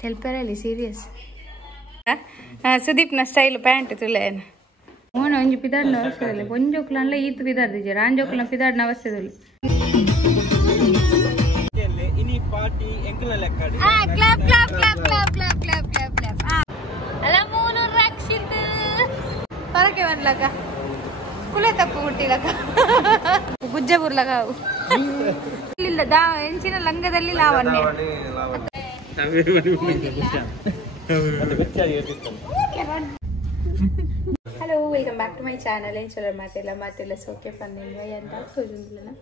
Telparelli serious. Sudeep na style pant tulen. One onju pidar na avashyadilla. Konjoklanla eetu pidar dije. Ranjoklan pidar na avashyadilla. Ini party enkala lekkadi. Clap clap clap clap clap clap clap clap. Alamunu Rakshit. Parake vanlaga. Kule tappu muttilaga. Gujjapur laga. Illa da enchina langadalli lavanya. Hello, welcome back to my channel. Matela soke fannilva anta sojundilana.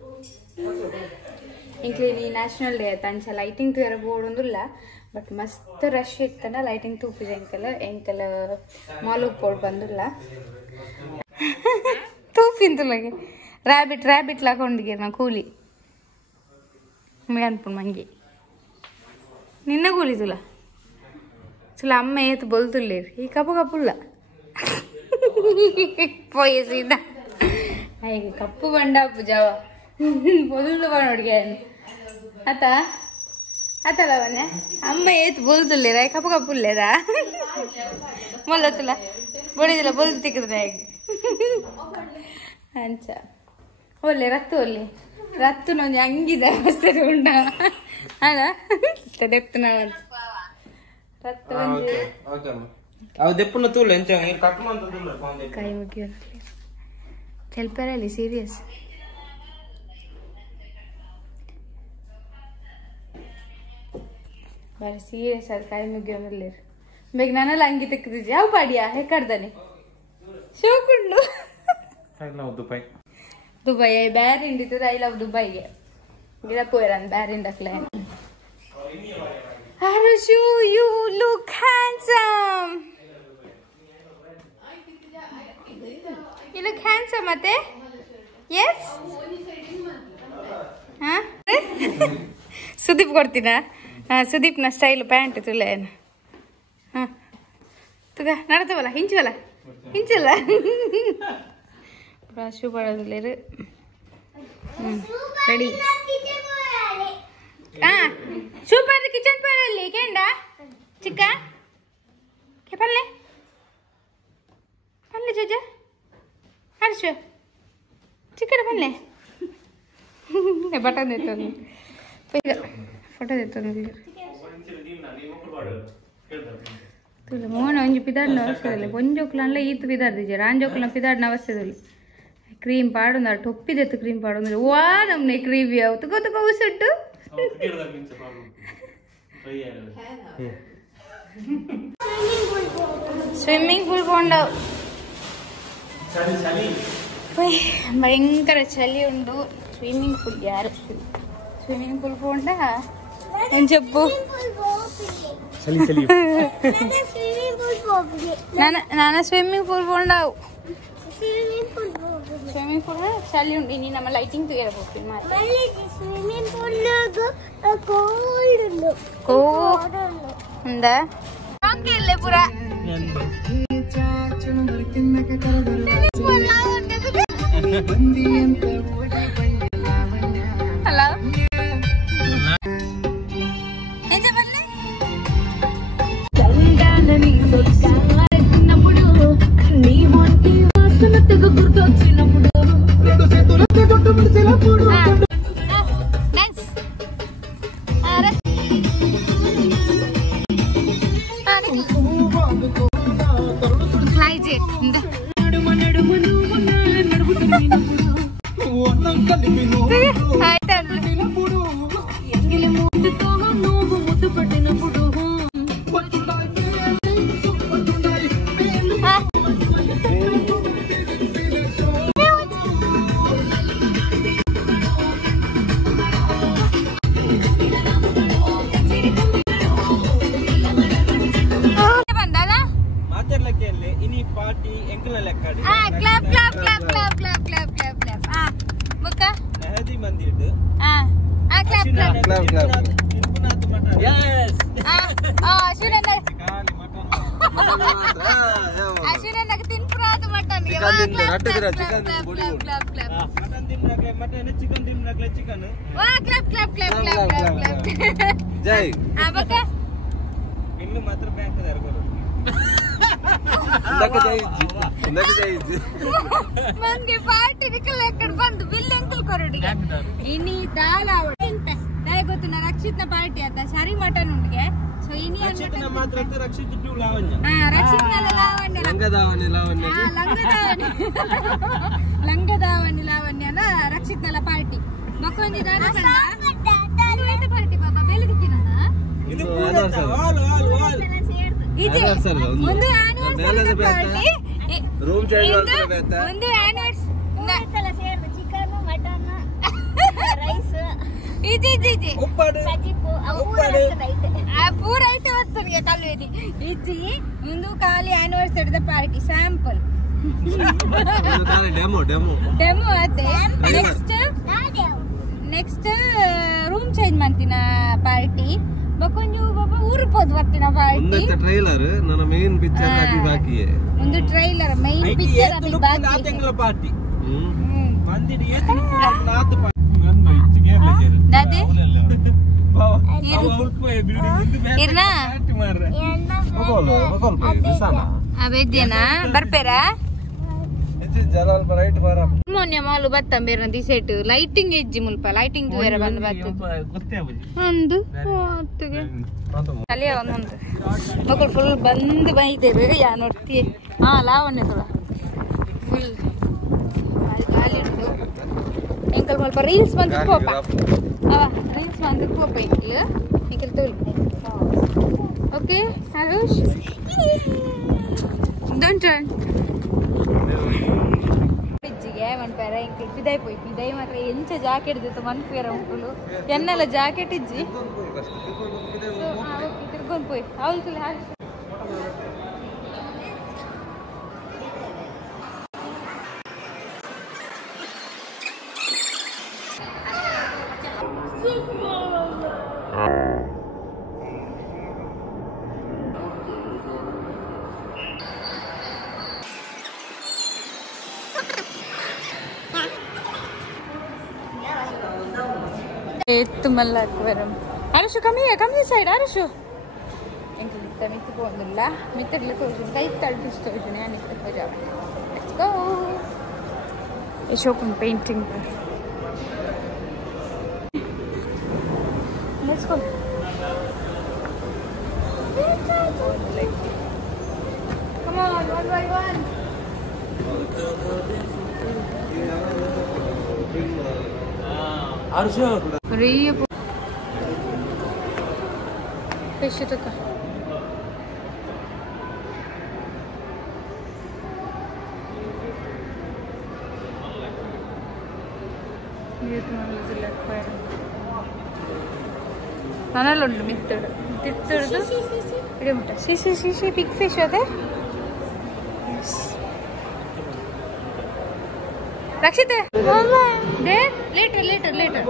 Including National Day tancha lighting tu erabodulla but mast rush ittana lighting tu enkala mall pod bandulla. Tu pintulage rabbit la kondige na cooli. Me anpun mangi. నిన్న కూలితులా అసలు అమ్మ ఏత బొలుతులేరు ఈ కప్పుల్లా పోయేసిదా అయ్యి cup బండాపు Java బొదులు పడిగాను అతలవనే అమ్మ ఏత బొలుతులేరు అయ్యి కప్పులేదా మొల్లతులా బొడిదిలా బొలుతు తిక్కుతున్నాయి అంచా ಒಳ್ಳೆ ರತ್ತು ನೊಂದು ಹಂಗಿದೆ ಅವಸ್ಥೆ ಉಂಟ ಅಲ್ಲ ದೆಪ್ಪನ ರತ್ತು ಅವು ದೆಪ್ಪನ ತೂಲೆ ಎಂಚ ಕಟ್ಮ ಅಂತ ತೂಲೆ ಕೈ ಮುಗಿಯ Telparelli serious ಬಾರಿ ಸೀರಿಯಸ್ ಅದು ಕೈ ಮುಗಿಯ ಮಲ್ಲೇರು ಬೇಗ ನಾನೆಲ್ಲ ಹಂಗೆ ತೆಕ್ಕಿದ್ದೆ ಯಾವ ಪಾಡಿಯಾ ಹೆಕ್ಕರ್ದಾನೆ ಶಿವಕುಂಡು Dubai, bare inditu I love Dubai. Gira poeran bare indakle. Arushu, you look handsome. You look handsome, Ate? Yes? Huh? Sudeep kortina. Sudeep na style pant tulen. Huh? Tuga, narata wala, hinchvala. Rashu padadilleru ready super kitchen paralli kenda chikka ke palle joja harshu chikka palle e button detonu photo detonu tule mona onju pidar na avashyadilla konjoklanla eetu pidar dije ranjoklan pidar na avashyadilla cream ಪಾಡೊಂದು ಟೊಪ್ಪಿದೆತ್ತು cream ಪಾಡೊಂದು ವಾ ನಮ್ನೆ cream ಯಾವ ತಗೋ ಉಸಿಟ್ಟು swimming pool ಕೊಂಡವು ಭಯಂಕರ ಚಳಿ ಉಂಡು swimming pool ಯಾರು ಸ್ವಿಮ್ಮಿಂಗ್ ಪೂಲ್ ಕೊಂಡ ಏನ್ చెప్పు ನಾನು ಸ್ವಿಮ್ಮಿಂಗ್ ಪೂಲ್ ಕೊಂಡವು Swimming pool chali undi ni nama lighting tu era poki mar swimming pool cold unda ange le pura hello enja balle chandanani sokkatunnapudu nee monti vasanatku gurtochinappudu dance fly jet ini party enkala lekkadi. Clap clap clap clap clap clap clap clap. Buka. Nehadi mandir du. Clap clap clap clap. Yes. Ashwin nak tin prat mutton. Chicken clap clap clap. Mutton din nakle mutton, chicken din nakle chicken. Clap clap clap clap clap clap. ಜೈ ಬಕ್ಕ ಇನ್ನು ಮಾತ್ರ bank ಮಂಗೆ party ನಿಕಲ್ ಎಕ್ಕಡ ಬಂದು bill ಎಂಕಲ್ ಕೊರಡಿ ಇನಿ ದಾಲ ಎಂತ ದಾಯ ಗೊತ್ತುನ ರಕ್ಷಿತ್ನ party ಆತ ಸರಿ mutton ಉಂಡಿಗೆ so ಇನಿ ರಕ್ಷಿತ್ನ ಮಾತ್ರ ರಕ್ಷಿತ್ ಟು ಲಾವಣ್ಯ ರಕ್ಷಿತ್ನ ಲಾವಣ್ಯ ಲಂಗದಾವಣಿ ಲಾವಣ್ಯ ಲಂಗದಾವಣಿ ಲಾವಣ್ಯನ ರಕ್ಷಿತ್ನಲ ಪಾರ್ಟಿ ಮಕ್ಕೊಂದಿ ದಾನ ಎಂತ ಪಾರ್ಟಿ ಬಾಬಾ ಬೆಳಗಿನ ಇದು ಆಲ್ ಒಂದು ಆನಿವರ್ಸರಿ ಪಾರ್ಟಿ ರೂಮ್ ಚೇಂಜ್ ಮಾಡ್ತಾರೆ ಒಂದು ಆನಿವರ್ಸರಿ ಸೇರ್ದು ಚಿಕನ್ ಮಟನ್ ರೈಸ್ ಇಜ್ಜಿ ಪೂರ ಐಟಮ್ ವಸ್ತುನಿಗೆ ಕಲ್ವೇದಿ ಇಜ್ಜಿ ಒಂದು ಖಾಲಿ ಆನಿವರ್ಸರಿದ ಪಾರ್ಟಿ ಸ್ಯಾಂಪಲ್ ಡೆಮೋ ಅದೇ ನೆಕ್ಸ್ಟ್ ರೂಮ್ ಚೇಂಜ್ ಮಾಡ್ತೀನ ಪಾರ್ಟಿ ಬಕೊಂಜು ಬಾಬಾ ಊರ್ಬೋದು ಬರ್ತೀನ ಪಾರ್ಟಿ ಟ್ರೈಲರ್ ನನ್ನ ಮೇನ್ ಪಿಕ್ಚರ್ ಅಭಿ ಬಾಕಿ ಒಂದು ಟ್ರೈಲರ್ ಮೈನ್ ಪಿಕ್ಚರ್ ಅಭಿ ಬಾಕಿ ತಿಂಗಳ ಪಾರ್ಟಿ ಬಂದಿಡಿ ದಾದೆ ಇರ್ನಾ ಅವೇದ್ಯನಾ ಬರ್ಪೇರಾ ಮೊನ್ನೆ ಮಾಲು ಬತ್ತಂಬೇರ ದಿಸೆಟ್ ಲೈಟಿಂಗ್ ಎಜ್ಜಿ ಮುಲ್ಪ ಲೈಟಿಂಗ್ ಬೇರೆ ಬಂದು ಬರ್ತದೆ ಒಂದು ತಲೆಯ ಒಂದೊಂದು ಮಕ್ಕಳು ಫುಲ್ ಬಂದು ಬೈತೇವೆ ಯಾ ನೋಡ್ತಿ ಹಾ ಲಾವಣ್ಯ ತೊಳ ಫುಲ್ ಖಾಲಿ ಉಂಟು ಎಂಕಲ್ ಸ್ವಲ್ಪ ರೀಲ್ಸ್ ಬಂದು ಪೋಪ ರೀಲ್ಸ್ ಬಂದು ಪೋಪ ಎಂಕಲ್ ತೋಲ್ ಓಕೆ ಹರೀಶ್ ಡೋಂಟ್ ರನ್ ಫ್ರಿಜ್ಜಿಗೆ ಮನ್ಪೇರ ಇಂಕ ಪಿದೈ ಪೋಯ್ ಪಿದೈ ಮಾತ್ರ ಎಂಚ ಜಾಕೆಟ್ ದಿತ್ತು ಮನ್ಪೇರ ಉಂಟುಲು ಎನ್ನೆಲ್ಲ ಜಾಕೆಟ್ ಇಜ್ಜಿ ತಿರ್ಗೊಂಡ್ ಪೋಯ್ ಅವಳು ತುಲಿ ಹಾಕಿ itu malah kuaram. Arushu kami di side Arushu. Engkau kita mitu pun dulu, mitu dulu tu jadi kita terus tu jadi ni kita jalan. Let's go. Ishok painting. Let's go. Come on, one by one. Arusha Riya fish to ka ये तो मुझे लगता है नाना लोंड मित्तड़ मित्तड़ तो इधर मुट्टा सी big fish होते रक्षित मामा दे later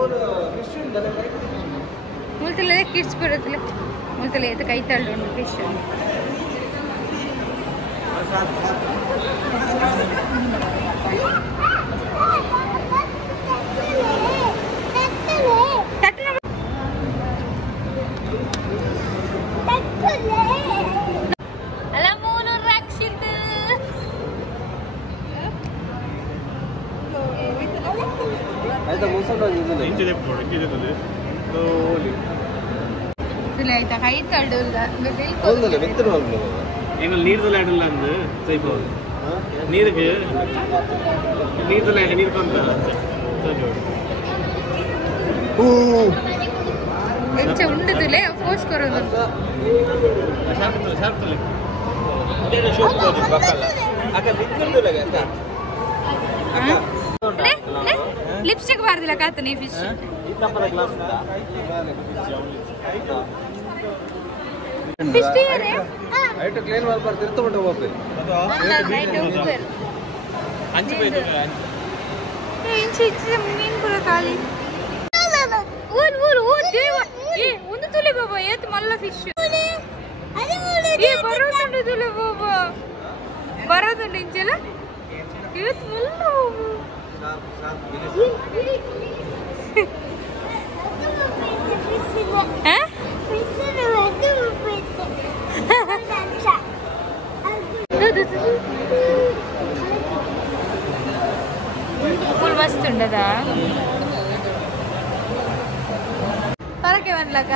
मुल्तले kids बरतले मुल्तले ಇದು ಕೈ ತಳ್ಳು ಉಂಟು ಫಿಶ್ ಅಲ್ಲ ಮೂನು ರಕ್ಷಿತ್ ಆಯ್ತಾ ಮುಸಲ ಇಂಚಿದೆ ಇದಲ್ಲ ಆಯ್ತಾ ಕೈ ತಳ್ಳುಲ್ಲ ಒಂದಲ್ಲ ಮಿತ್ರ ಒಂದು எங்க நீர்தல இடம்ல இருந்து சைபோ நீருக்கு நீர்தல இடம் நீர் கொண்டா ಓ ಎಂಚ ಉಂಡದುಲೆ ಪೋಸ್ಟ್ ಕೊರೋದು ಶಾರ್ಪ್ ಇದೇನ ಶೋಪ್ ಕೊಡಿ ಬಕ್ಕಲ್ಲ ಅಕ್ಕ ಬಿಕ್ಕುದು ಲಗ ಅಕ್ಕ ಲಿಪ್ಸ್ಟಿಕ್ ಬಾರ್ದಿಲ್ಲ ಕಾತನೆ ಫಿಶ್ ಇತ್ತಪ್ಪರ ಗ್ಲಾಸ್ ಫಿಶ್ ಟೀಯರೆ ಐಟ ಕ್ಲೀನ್ ಮಾಡ್ಬಾರ್ದು ತಿರ್ತು ಬಿಟ್ಟು ಹೋಗ್ಬೇಕು ನೈಟ್ ಉಪ್ಪರ್ ಅಂಚು ಬೈದು ಇಂಚು ಮೀನ್ ಪುರ ಖಾಲಿ ಊರು ದೇವ ಏ ಒಂದು ತುಲೆ ಬಾಬಾ ಏತ್ ಮಲ್ಲ ಫಿಶ್ ಏ ಬರೋದು ತುಲೆ ಬಾಬಾ ಬರೋದು ಇಂಚಲ ಏತ್ ಮಲ್ಲ ఉండదా ಹೊರಗೆ ಬಂದ್ಲಕ್ಕ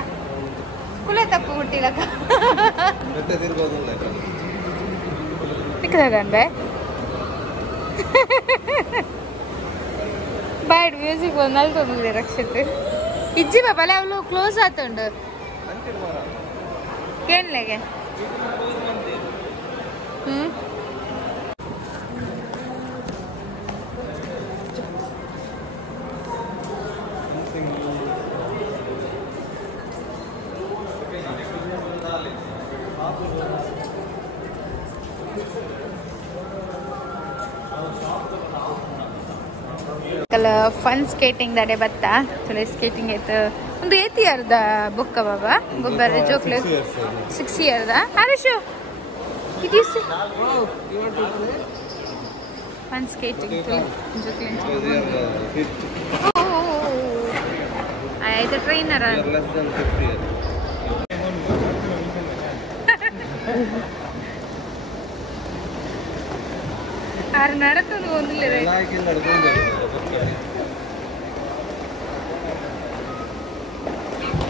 ಕುಲೆ ತಪ್ಪು ಹುಟ್ಟಿಲಕ್ಕ ಸಿಕ್ಕದಾಗಂಡೆ ಬಾಯ್ಡ್ ಮ್ಯೂಸಿಕ್ ಒಂದು ಅಲ್ತೊಂದಿದೆ ರಕ್ಷಿತ್ ಇಜ್ಜಿ ಬಾಬಲೆ ಅವಳು ಕ್ಲೋಸ್ ಆತುಂಡು ಏನ್ಲೆಗೆ ಫನ್ ಸ್ಕೇಟಿಂಗ್ ದಡೆ ಬತ್ತ ಚಲೋ ಸ್ಕೇಟಿಂಗ್ ಆಯ್ತು ಒಂದು 8 ಇಯರ್ದ ಬುಕ್ಕ ಬಾಬಾ ಗೊಬ್ಬರ ಜೋಕ್ಲೆ 6 ಇಯರ್ದ ಹರೀಶು ಇದು ಫನ್ ಸ್ಕೇಟಿಂಗ್ ಜೋಕ್ಲೆ ಆಯ್ತು ಟ್ರೈನರ್ ಆರು ನಡತೊಂದು ಒಂದಿಲ್ಲ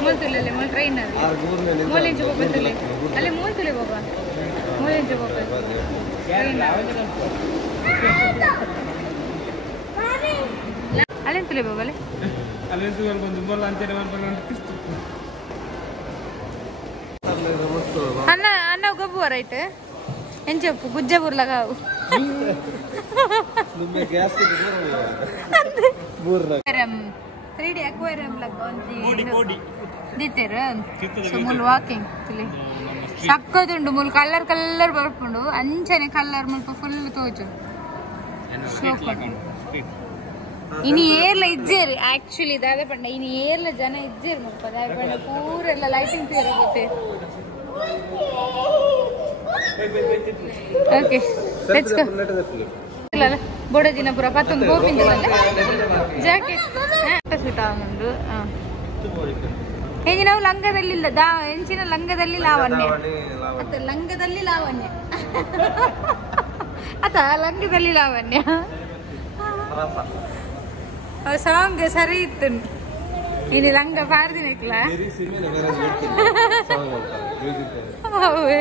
ಮೂಲ್ತುಲೆ ಮೂಲ್ ಟ್ರೈನರ್ ಮೂಲಿಂಚು ಹೋಗ್ಬತ್ತಲೆ ಅಲ್ಲೇ ಮೂಲ್ತುಲೆ ಬಾಬಾ ಮೂಲಿಂಚು ಹೋಗ್ಬೇಕು ಅಲ್ಲೆಂತುಲೆ ಬಾಬಾಲೆ ಅನ್ನ ಅನ್ನ ಗೊಬ್ಬು ರೈಟ್ ಎಂಚಪ್ಪು ಗುಜ್ಜಬೂರ್ಲಾಗಾವು ತ್ರೀಡಿ ಅಕ್ವೇರಿಯಂ ದಿತ್ತೇರು ಸೊ ಮುಲ್ ವಾಕಿಂಗ್ ತುಲಿ ಸಕ್ಕದುಂಡು ಮುಲ್ ಕಲರ್ ಕಲರ್ ಬರ್ಪುಂಡು ಅಂಚನೆ ಕಲರ್ ಮುಲ್ಪ ಫುಲ್ ತೋಜು ಇನಿ ಏರ್ಲ ಇಜ್ಜೇರಿ ಆಕ್ಚುಲಿ ದಾದ ಪಂಡ ಇನಿ ಏರ್ಲ ಜನ ಇಜ್ಜೇರಿ ಮುಲ್ಪ ದಾದ ಪಂಡ ಪೂರೆಲ್ಲ ಲೈಟಿಂಗ್ ತೀರ ಗೊತ್ತೇ ಓಕೆ ಲೆಟ್ಸ್ ಗೋ ಇಲ್ಲ ಬೋಡಜಿನ ಪುರ ಪತ್ತೊಂದು ಗೋಪಿಂದಲ್ಲ ಜಾಕೆಟ್ ಸ್ವೀಟ್ ಆಗುಂಡು ಹೆಂಜಿ ನಾವು ಲಂಗದಲ್ಲಿ ಹೆಂಚಿನ ಲಂಗದಲ್ಲಿ ಲಾವಣ್ಯ ಅತ್ತ ಲಂಗದಲ್ಲಿ ಲಾವಣ್ಯ ಅತ್ತ ಲಂಗದಲ್ಲಿ ಲಾವಣ್ಯ ಸಾಂಗ್ ಸರಿ ಇತ್ತು ಇನ್ನು ಲಂಗ ಪಾರ್ದಿನಕ್ಲ ಹೌದೇ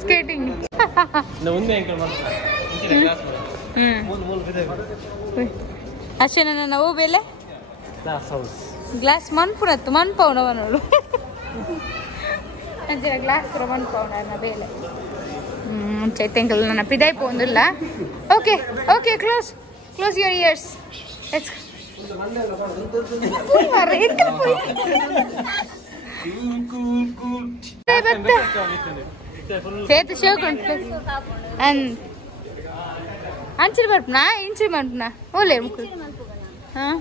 ಸ್ಕೇಟಿಂಗ್ ಅಷ್ಟೇ ನನ್ನ ಓ ಬೇಲೆ ಗ್ಲಾಸ್ ಮನ್ಪುರತ್ತು ಮನ್ಪವನವನೋಳು ಅಂಚಿನ ಗ್ಲಾಸ್ ಪುರ ಮನ್ಪವನ ಬೇಲೆ ಚೈತ್ಯಂಕಲ್ ನನ್ನ ಪಿದೈ ಪೋಂದಿಲ್ಲ okay okay close close your ears ಸೇತು ಶೋಕುಂಟು ಅಂಚರಿ ಬರ್ಪನಾ ಇಂಚರಿ ಮಾಡ್ಪನಾ ಓಲೇ ಮುಕ್ಕು ಹಾಂ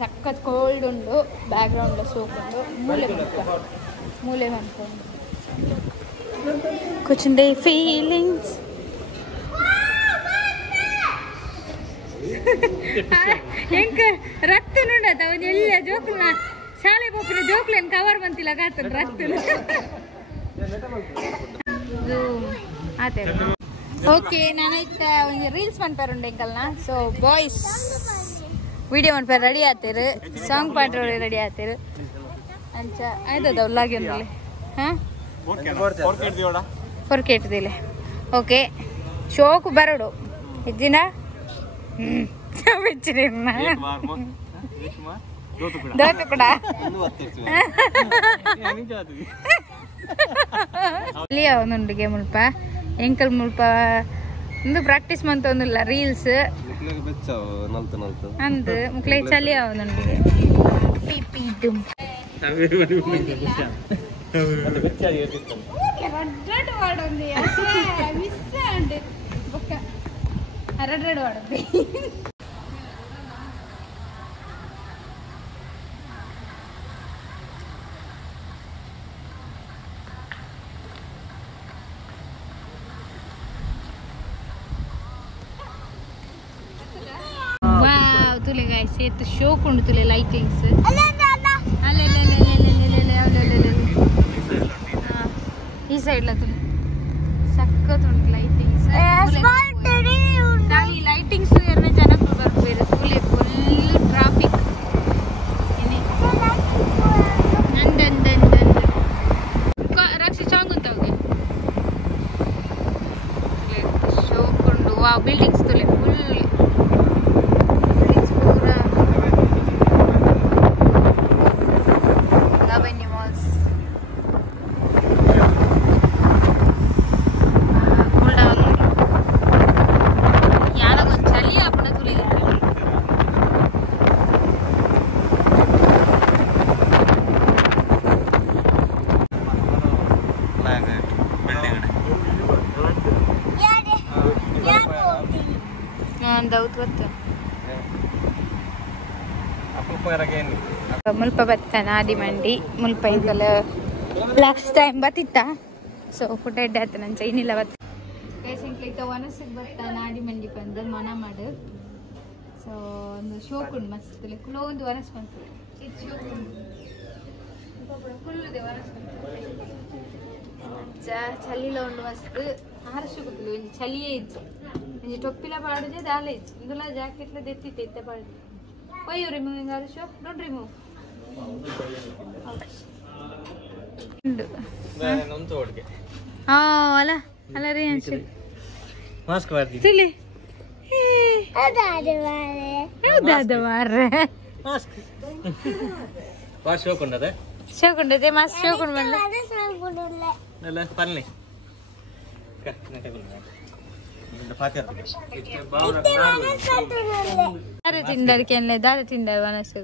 ಸಖತ್ ಕೋಲ್ಡ್ ಉಂಡು ಬ್ಯಾಕ್ ಗ್ರೌಂಡ್ ಸೋಕುಂಡು ಮೂಲೆ ಮಾಡ್ಕೊಂಡು ಕುಚಂಡೆ ಫೀಲಿಂಗ್ಸ್ ಎಂಕ ರಕ್ತ ನೋಡತ್ತ ಅವನು ಎಲ್ಲ ಜೋಕ್ಲ ಶಾಲೆ ಪೋಪಿನ ಜೋಕ್ಲೇನ್ ಕವರ್ ಬಂತಿಲ್ಲ ಕಾತನ ರಕ್ತನು ಆತೆ ಓಕೆ ನಾನೈತ ಒಂದು ರೀಲ್ಸ್ ಮನ್ಪಾರುಂಡು ಎಂಕಲ್ನ ಸೊ ಬಾಯ್ಸ್ ವಿಡಿಯೋ ಮನ್ಪಾರ ರೆಡಿ ಆತೇರು ಸಾಂಗ್ ಪಾಡ್ರೆ ರೆಡಿ ಆತೇರು ಅಂಚ ಆಯ್ತದ ಉಲ್ಲಾಗಿ ಒಂದಲ್ಲಿ ಹಾಂ ಫೋರ್ಕೇಟ್ದಿಲ್ಲ ಓಕೆ ಶೋಕು ಬರಡು ಹೆಜ್ಜಿನ ದೋತು ಕೂಡ ಒಂದುಂಡಿಗೆ ಮುಲ್ಪ ಎಂಕಲ್ ಮುಲ್ಪ ಒಂದು ಪ್ರಾಕ್ಟೀಸ್ ಮಂತ್ ಒಂದಿಲ್ಲ ರೀಲ್ಸ್ ಅಂದ್ ಮುಕ್ಲೆ ಚಲಿ ಒಂದುಂಡಿಗೆ రెడ్ వాడద్ది ವಾವ್ ತುಲೆ ಗೈಸ್ ಏತ್ ಶೋಕ್ ಉಂಡು ತುಲೆ ಲೈಟಿಂಗ್ಸ್ ಅಲ್ಲ ఈ సైడ్ లో చక్కగా లైటింగ్స్ లైటింగ్స్ ಜನಕ್ಕೂ ಬರ್ಬೇಕು ಫುಲ್ ಟ್ರಾಫಿಕ್ ರಕ್ಷಿ ಚಾಂಗುಂತಾವ್ಗೆ ಶೋಕೊಂಡು ವಾ ಬಿಲ್ಡಿಂಗ್ಸ್ ತುಲೆ ಫುಲ್ ಬಿಲ್ಡಿಂಗ್ಸ್ ಪೂರಾ ಲಾವಣ್ಯ ಮಾಲ್ಸ್ ಮುಲ್ಪ ಬತ್ತ ನಾದಿ ಮಂಡಿ ಮುಲ್ಪ ಇಂಕಲ ಲಾಸ್ಟ್ ಟೈಮ್ ಬತ್ತಿತ್ತ ಸೊ ಫುಡ್ ಎಡ್ಡೆ ಆತ ನನ್ನ ಚೈನಿಲ್ಲ ಬತ್ತ ಇಂಕ್ಲಿಕ ಒನಸಿಗೆ ಬತ್ತ ನಾಡಿ ಮಂಡಿ ಬಂದು ಮನ ಮಾಡು ಸೊ ಒಂದು ಶೋಕುಂಡು ಮಸ್ತ್ ಕುಲೋ ಒಂದು ಒನಸ್ ಬಂತು ಇದು ಶೋಕುಂಡು ಫುಲ್ ಒನಸ್ ಚಲಿಲ ಉಂಡು ಮಸ್ತ್ ಆರಶುಗುತ್ತಲು ಒಂದು ಚಲಿಯೇ ಇತ್ತು ಒಂಜಿ ಟೊಪ್ಪಿಲ ಪಾಡುದೆ ದಾಲ ಇತ್ತು ಇಂದುಲ ಜಾಕೆಟ್ಲ ದೆತ್ತಿತ್ತೆ ಇತ್ತ ಪಾಡು Why you removing Arisha? Don't remove. ಅಲ್ಲ ಅಲ್ಲ ರೀ ಅನ್ಸಿ ಮಾಸ್ಕ್ ಬರ್ತಿ ತುಲಿ ಹೌದಾದ ಮಾರ್ರೆ ಮಾಸ್ಕ್ ವಾ ಶೋಕೊಂಡದೆ ಶೋಕೊಂಡದೆ ಮಾಸ್ಕ್ ಶೋಕೊಂಡ್ ಬಂದ ಅಲ್ಲ ಪರ್ಲಿ ತಿಂದರ್ಕೆಲ್ಲ ದಾರಿ ತಿಂದಾರ ಮನಸ್ಸು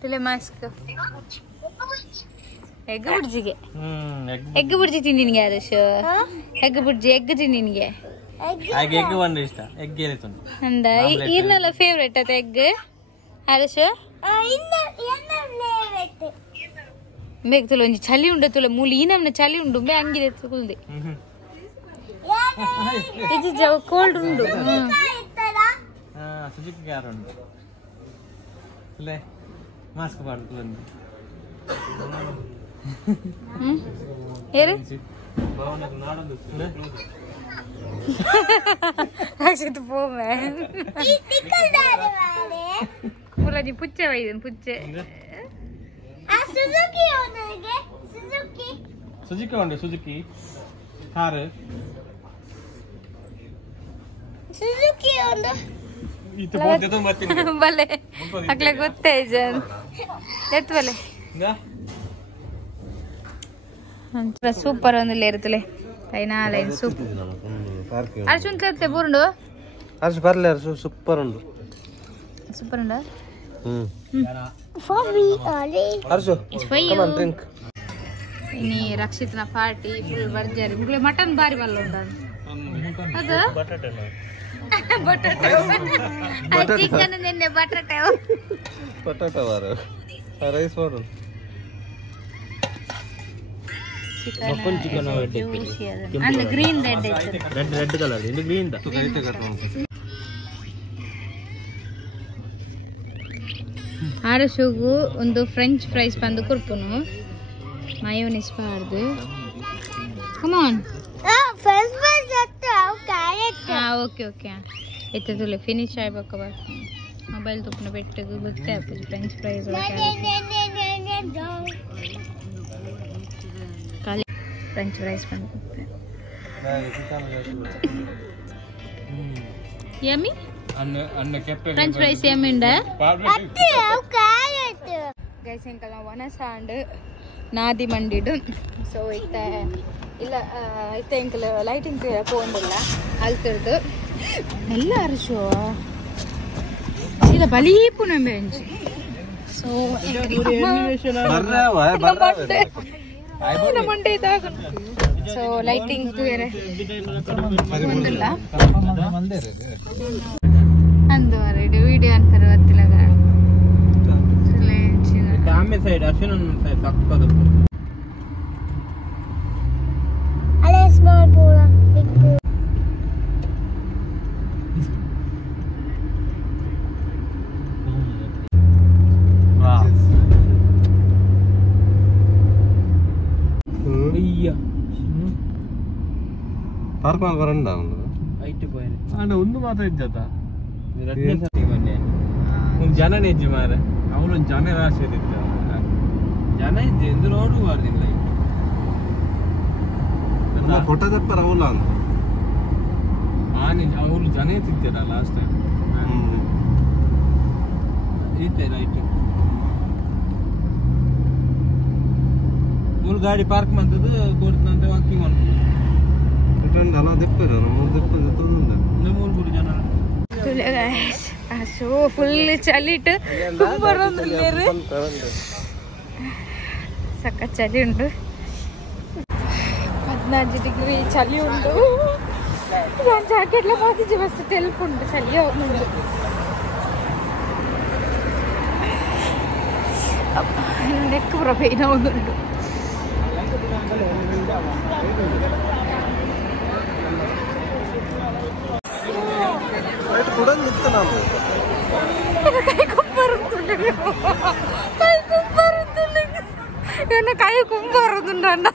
ತುಲೆ ಮಾಸ್ಕ್ ಎಗ್ ಬುರ್ಜಿಗೆ ಎಗ್ ಬುರ್ಜಿ ತಿಂದಿನಿಗೆ ಆದರ್ಶು ಎಗ್ ಬುರ್ಜಿ ಎಗ್ ತಿಂದಿನಿಗೆ ಎಗ್ ಒಂದು ಇಷ್ಟ ಎಗ್ ಏನಿತ್ತು ಅಂದ ಈರ್ನೆಲ್ಲ ಫೇವ್ರೇಟ್ ಅದ ಎಗ್ ಆದರ್ಶು ಬೇಗ ತುಲ ಒಂಜಿ ಚಳಿ ಉಂಡ ತುಲ ಮೂಲಿ ಈ ನಮ್ನ ಚಳಿ ಉಂಡು ಬೇ ಹಂಗಿದೆ ತುಲ್ದೆ ಇದು ಕೋಲ್ಡ್ ಉಂಡು ಸುಜಿಕ್ ಯಾರು ಉಂಡು ಅಲ್ಲೇ ಮಾಸ್ಕ್ ಬಾರ್ದು ಏರು ಅಕ್ಷಿತ್ ಪೋಮೆ ಪೂರಾಜಿ ಪುಚ್ಚೆ ವೈದನ್ ಪುಚ್ಚೆ ಸುಜುಕಿ ಉಂಡು ಸುಜುಕಿ ಕಾರು ಬಲೆ ಅಕ್ಲೆ ಗೊತ್ತೇ ಜನ್ ಎತ್ ಬಲೆ ಸೂಪರ್ ಒಂದಿಲ್ಲ ಇರುತ್ತಲೆ ಲೈನ್ ಸೂಪರ್ ಅರ್ಶುಂತ ಬೂರುಂಡು ಅರ್ಶು ಬರ್ಲಿ ಅರ್ಶು ಸೂಪರ್ ಉಂಡು ಸೂಪರ್ ಉಂಡ ಅರ್ಶು ಡ್ರಿಂಕ್ ಇನಿ ರಕ್ಷಿತ್ನ ಪಾರ್ಟಿ ಫುಲ್ ಬರ್ಜರಿ ಮುಗ್ಲೆ ಮಟನ್ ಬಾರಿ ಬಲ್ಲ ಉಂಡ ಅದು ಬಟಾಟೆ ಚಿಕನ್ ನಿನ್ನೆ ಬಟಾಟೆ ವಾರ ರೈಸ್ ಮಾಡು ಚಿಕನ್ ಅಂದ್ರೆ ಗ್ರೀನ್ ರೆಡ್ ರೆಡ್ ಕಲರ್ ಇದು ಗ್ರೀನ್ ಆರಶುಗು ಒಂದು ಫ್ರೆಂಚ್ ಫ್ರೈಸ್ ಬಂದು ಕೊಡ್ಪುನು ಮಯೋನಿಸ್ ಪಾಡ್ದು ಕಮ್ ಆನ್ ಓಕೆ ಓಕೆ ಎತ್ತದುಲೆ ಫಿನಿಶ್ ಆಗ್ಬೇಕು ಮೊಬೈಲ್ ತುಪ್ಪನ ಬೆಟ್ಟಗೆ ಗೊತ್ತೇ ಆಗ್ತದೆ ಫ್ರೆಂಚ್ ಫ್ರೈಸ್ ಖಾಲಿ ಫ್ರೆಂಚ್ ಫ್ರೈಸ್ ಬಂದು ಯಮ್ಮಿ ಫ್ರೆಂಚ್ ಫ್ರೈಸ್ ಯಮ್ಮಿ ಉಂಡ ಗೈಸ್ ಎಂಕಲ್ ನಾವು ಒನಸಾಂಡ್ ನಾದಿ ಮಂಡಿಡು ಸೊ ಇತ್ತ ಇಲ್ಲ ಇತ್ತ ಎಂಕಲ್ ಲೈಟಿಂಗ್ ಪೋಂದಿಲ್ಲ ಅಲ್ತಿರ್ದು ಎಲ್ಲ ಅರಶು ಇಲ್ಲ ಬಲೀಪು ನಮ್ಮೆ ಅಂಚಿ ಸೊ ಮಂಡೆ ಇದಾಗ ಸೊ ಲೈಟಿಂಗ್ ಒಂದಿಲ್ಲ ಅಂದುವರೆ ವಿಡಿಯೋ ಅನ್ಕರ ಗೊತ್ತಿಲ್ಲ ಸೈಡ್ ಅಶ್ವಿನ್ ಸೈಡ್ ಪಕ್ಕದ ಪಾರ್ಕ್ ಮಾಡಿ ಬರಂಡ ಒಂದು ಮಾತ್ರ ಇದ್ದದ ಒಂದು ಜನನೇ ಇಜ್ಜಿ ಮಾರೆ ಅವಳೊಂದು ಜನ ರಾಶಿ ಇದ್ದ ಜನ ಇದ್ದೆ ಎಂದು ನೋಡುವಾರ್ದಿಲ್ಲ ಫೋಟೋ ತಪ್ಪರ ಅವಲ್ಲ ಅಂತ ಅವಳು ಜನ ಇತ್ತಿದ್ದೀರ ಲಾಸ್ಟ್ ಟೈಮ್ ಇತ್ತೆ ರೈಟ್ ಮೂರು ಗಾಡಿ ಪಾರ್ಕ್ ಮಾಡ್ತದ್ದು ಕೊಡ್ತಂತೆ ವಾಕಿಂಗ್ ಮಾಡ್ತದೆ ಅಲ್ಲ ದಿಪ್ಪರು ಮೂರು ದಿಪ್ಪ ಮೂರು ಜನ ಸೊ ಫುಲ್ ಚಳಿಟ್ಟು ಬರೋದಿಲ್ಲ ಸಕ್ಕ ಚಳಿ ಉಂಟು 14 ಡಿಗ್ರಿ ಚಳಿ ಉಂಟು ನಾನು ಜಾಕೆಟ್ಲ ಮಾತಿದ್ದೆ ಬಸ್ ತೆಲ್ಪುಂಟು ಚಳಿ ಹೋಗುಂಟು ನೆಕ್ ಪೂರ ಪೇಯ್ನ ಹೋಗುಂಟು ಕೂಡ ನಿಂತು ನಾನು ಕೈ ಕುಂಬ ಬರುದುಂಡ ಅಣ್ಣ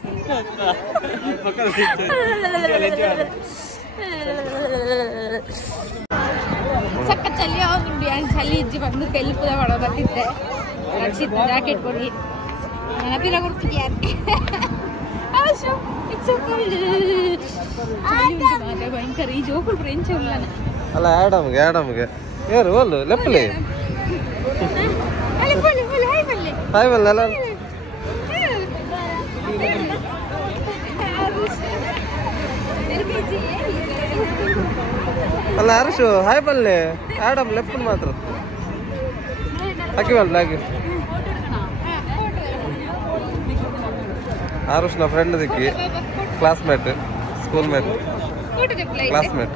ಸಕ್ಕ ಚಳಿ ಹೋಗುಂಡು ಚಳಿ ಇಜ್ಜಿ ಬಂದು ತೆಲ್ಪುದ ಮಾಡೋದಿದ್ರೆ ರಕ್ಷಿತ್ ಜಾಕೆಟ್ ಕೊಡಿ ನೆನಪಿನ ಕೊಡ್ತೀನಿ ಭಯಂಕರ ಈ ಜೋಕುಲ್ ಫ್ರೆಂಚ್ ಉಳ್ಳಾನ ಅಲ್ಲ ಆಡಮ್ಗೆ ಯಾರು ಒಲ್ಲು ಲೆಪ್ಪಲಿ ಹಾಯ್ ಬಲ್ಲ ಅಲ್ಲ ಅಲ್ಲ ಹರ್ಷು ಹಾಯ್ ಬಲ್ಲೆ ಆಡಮ್ ಲೆಫ್ಟ್ ಮಾತ್ರ ಹಾಕಿ ಬಲ್ಲ ಹಾಕಿ ಹರ್ಷ್ ನಾ ಫ್ರೆಂಡ್ ದಿಕ್ಕಿ ಕ್ಲಾಸ್ಮೇಟ್ ಸ್ಕೂಲ್ ಮೇಟ್ ಕ್ಲಾಸ್ಮೇಟ್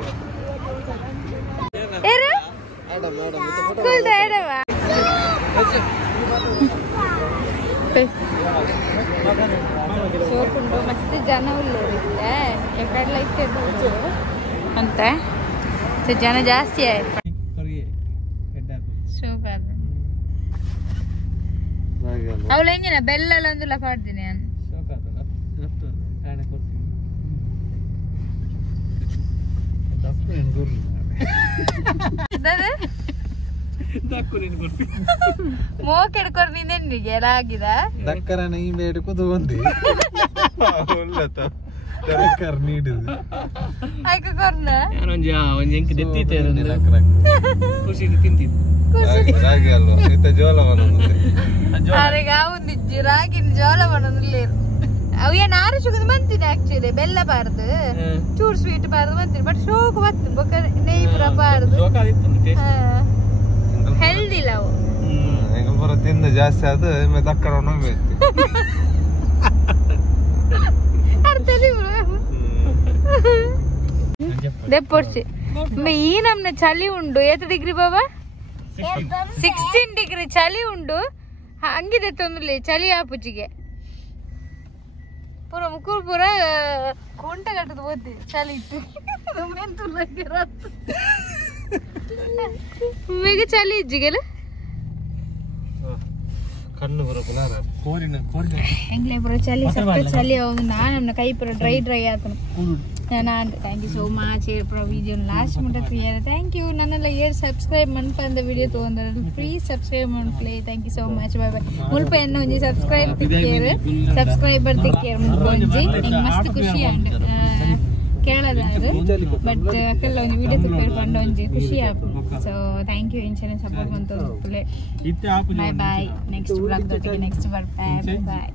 ಸೋಪುಂಡು ಮಸ್ತ್ ಜನ ಉಳ್ಳೋರಿದ್ದೆ ಎಕಡ್ಲ ಇಟ್ಟು ಅಂತ ಜನ ಜಾಸ್ತಿ ಆಯ್ತು ಸೂಪರ್ ಅವಳು ಎಂಜಿನ ಬೆಲ್ಲ ಒಂದುಲ್ಲ ಪಾಡ್ತೀನಿ ನಾನು ಮೋಕೆಡ್ಕೊಂಡು ನಿನ್ನೆನ್ನಿಗೆ ಎಲ್ಲ ಆಗಿದ ದಕ್ಕರ ನೀ ಬೇಡ್ಕೋದು ಒಂದಿ ಉಳ್ಳತ ಕರ್ ನೀಡಿದು ಆಯ್ಕ ಕೊರ್ನ ಒಂದ್ ಎಂಕ್ ದೆತ್ತಿತ್ತೆ ಖುಷಿ ತಿಂತಿದ್ದು ರಾಗಿ ಅಲ್ವಾ ಇತ್ತ ಜೋಳ ಬರೋದು ಅರೆಗ ಒಂದಿಜ್ಜಿ ರಾಗಿನ ಜೋಳ ಮಾಡೋದಿಲ್ಲೇರು ಅವು ಏನು ಆರು ಸುಗದು ಬಂತೀನಿ ಆಕ್ಚುಲಿ ಬೆಲ್ಲ ಬಾರ್ದು ಚೂರು ಸ್ವೀಟ್ ಬಾರ್ದು ಬಂತೀನಿ ಬಟ್ ಶೋಕ್ ಬತ್ತು ಬೊಕ್ಕ ನೆಯ್ ಪುರ ಬಾರ್ದು ಹೆಲ್ದಿ ಇಲ್ಲ ಅವು ಈಗ ಪೂರ ತಿಂದು ಜಾಸ್ತಿ ಆದ ದಕ್ಕರ ನೋಯ್ತು ದೆಪ್ಪೊಡ್ಸಿ ಈ ನಮ್ನ ಚಳಿ ಉಂಡು ಎಷ್ಟು ಡಿಗ್ರಿ ಬಾಬಾ 16 ಡಿಗ್ರಿ ಚಳಿ ಉಂಡು ಹಂಗಿದೆ ತೊಂದ್ರೆ ಚಳಿ ಆಪುಚಿಗೆ ಪೂರ ಮುಕ್ಕೂರು ಪೂರ ಕೊಂಟ ಕಟ್ಟದ ಓದ್ತಿ ಚಳಿ ಇತ್ತು ಮೇಗ ಚಳಿ ಇಜ್ಜಿಗೆಲ್ಲ ಕಣ್ಣು ಬರೋಲ್ಲ ಹೆಂಗ್ಲೇ ಪೂರ ಚಳಿ ಸಕ್ಕ ಚಳಿ ಹೋಗಿ ನಮ್ನ ಕೈ ಪೂರ ಡ್ರೈ ಆತನು ನಾನು ಥ್ಯಾಂಕ್ ಯು ಸೋ ಮಚ್ ಪೂರ ವಿಡಿಯೋ ಲಾಸ್ಟ್ ಮುಟ್ಟ ಕ್ಲಿಯರ್ ಥ್ಯಾಂಕ್ ಯು ನನ್ನೆಲ್ಲ ಸಬ್ಸ್ಕ್ರೈಬ್ ಮನ್ಪ ಅಂದ ವಿಡಿಯೋ ತೊಗೊಂಡ್ರೆ ಪ್ಲೀಸ್ ಸಬ್ಸ್ಕ್ರೈಬ್ ಮಾಡ್ಕೊಳ್ಳಿ thank you so much bye bye ಮುಲ್ಪ ಎನ್ನ ಒಂಜಿ ಸಬ್ಸ್ಕ್ರೈಬರ್ ತಿಕ್ಕೇರು ಮುಲ್ಪ ಒಂಜಿ ಹೆಂಗೆ ಮಸ್ತ್ ಖುಷಿ ಆಂಡ್ ಕೇಳದಾರು ಬಟ್ ಅಕ್ಕೆಲ್ಲ ಒಂದು ವಿಡಿಯೋ ತಿಕ್ಕೊಂಡು ಒಂಜಿ ಖುಷಿ ಆಪು ಸೊ ಥ್ಯಾಂಕ್ ಯು ಇಂಚನೆ ಸಪೋರ್ಟ್ ಮಂತ ಬಾಯ್ ಬಾಯ್ ನೆಕ್ಸ್ಟ್ ಬ್ಲಾಗ್ ದೊಟ್ಟಿಗೆ ನೆಕ್ಸ್ಟ್ ಬರ್ತಾರೆ ಬಾಯ್